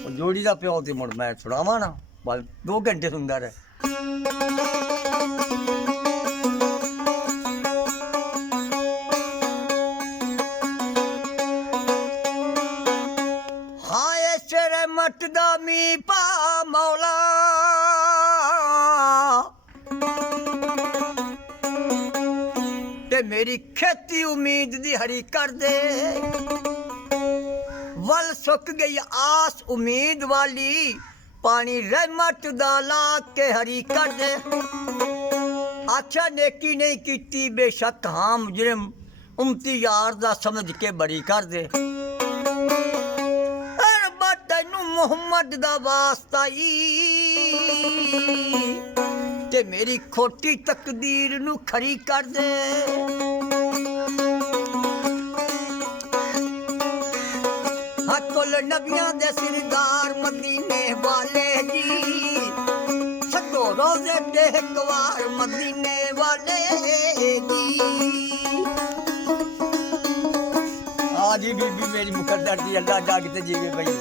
जोड़ी का प्यो तो मुड़ मैं छुड़ावा ना बस 2 घंटे सुनता रहे। हाँ ऐसे मत दामी पा मौला ते मेरी खेती उम्मीद दी हरी कर दे। वल सुक गई आस उम्मीद वाली पानी रहमत दा ला के हरी कर दे। अच्छा नेकी नहीं कीती बेशक हाँ मुजरिम उमती यार दा समझ के बड़ी कर दे। रब्बा तैनू मुहम्मद दा वास्ता ते मेरी खोटी तकदीर नू खरी कर दे। कुल नबियां दे सरदार मदीने वाले जी सदो रोजे देहकवार मदीने वाले जी। आज ही बीबी मेरी मुकद्दर दी अल्लाह जागते जीवे भाई।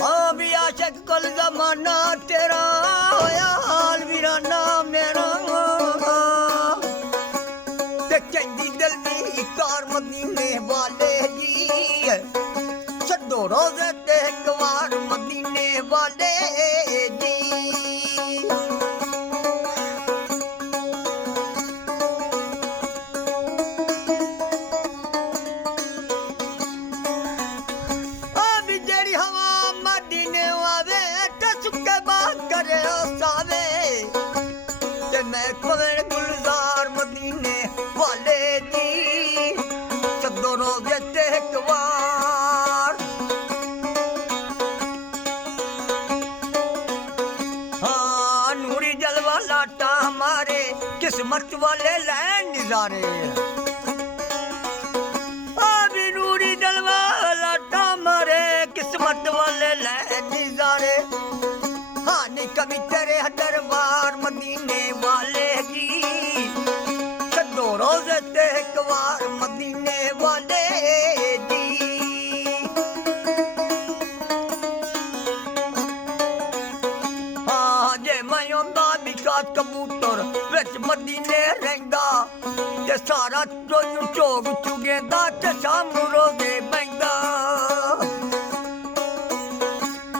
हाँ भी आशिक कुल जमाना तेरा होया हाल वीराना मेरा ते चंगी दिल दी कार मदीने वाले जी सदो रोजे देहकवार मदीने वाले जी। मैं खबर गुलजार मदीने वाले दी सदो रोजे देहकवार। हाँ नूरी जलवा लाटा हमारे किस्मत वाले लैन निजारे। अभी नूरी जलवा लाटा हमारे किस्मत वाले लैन निजारे। हाँ नहीं कभी तेरे दरबार मदीने वाले जी सदो रोजे देहकवार मदीने वाले जी। हाँ जे मैं आंदा बिकात कबूतर विच मदीने रहिंदा ते सारा चोग चुगेंदा ते सामू रोजे बहिंदा।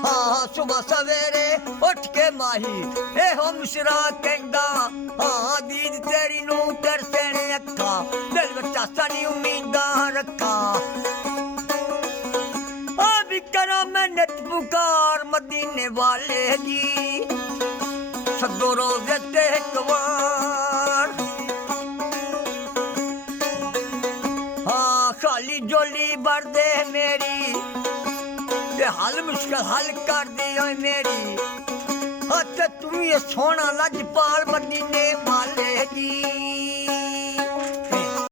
हाँ सुबह सवेरे उठ के माही ए हो मुशरा कहंदा। हाँ दीद तेरी नू तरसने अखा दिल विच सारी उम्मीदां रखा। भी करा मैं नित पुकार मदीने वाले जी सदो रोजे देहकवार। हाँ खाली जोली भर दे मेरी ते हल मुश्किल हल कर दी मेरी। अच्छा तू ये सोना लजपाल मदीने वाले जी।